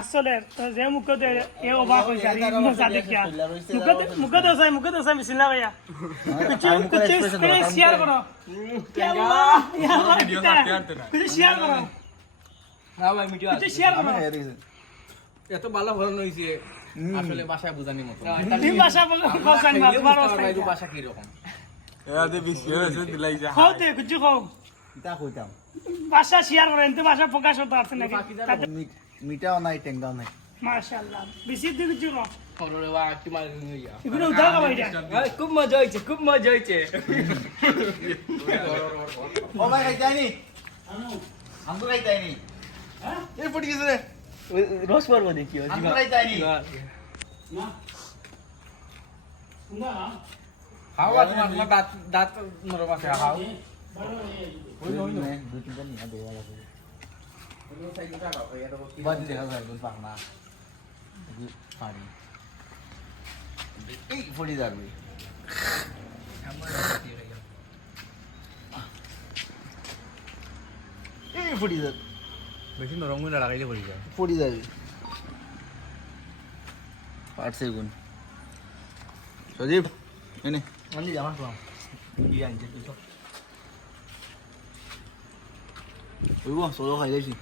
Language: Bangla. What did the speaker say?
আসলে তো যে মুখে দে এ অবাক হইছে আর এই মজা দেখিয়া মুখে দে বিসমিল্লাহ ভাইয়া কিছু শেয়ার করো ইয়া আল্লাহ কিছু শেয়ার করো হ্যাঁ ভাই মিটিও কিছু শেয়ার করো এত ভালো ফলন হইছে আসলে ভাষায় বোঝানি মতো এই ভাষা বলছেন না তোমার এই ভাষা কি রকম এতে বেশি হয়েছে দিলাই যা খাও তে কিছু খাও ইতা কইতাম ভাষা শেয়ার করো এতে ভাষা প্রকাশ হতে পারছে নাকি মিটাও নাই টেঙ্গাও নাই মাশাআল্লাহ বেশি দিয়ে কিছু খাও করলে বা কি মার হইয়া এগুলো উদাও খাও এটা খুব মজা হইছে ও ভাই খাইতাইনি আমগো খাইতাইনি এই পড়ি গেছে রে রস পারবো দেখি আমগো খাইতাইনি না খাওয়া তোমার দাঁত নরম আছে খাও দুই তিনটা নিয়া দেওয়া লাগবে বাদ দেখা যায় কোন পাক না পারি এই পড়ি যাবে এই পড়ি যাবে বেশি নরম করে লাগাইলে পড়ি যায় পড়ি যাবে পারছে গুণ সজীব এনে আমি জামা খাওয়া ইয়া আনছে তো ওইব সলো খাই যাইছি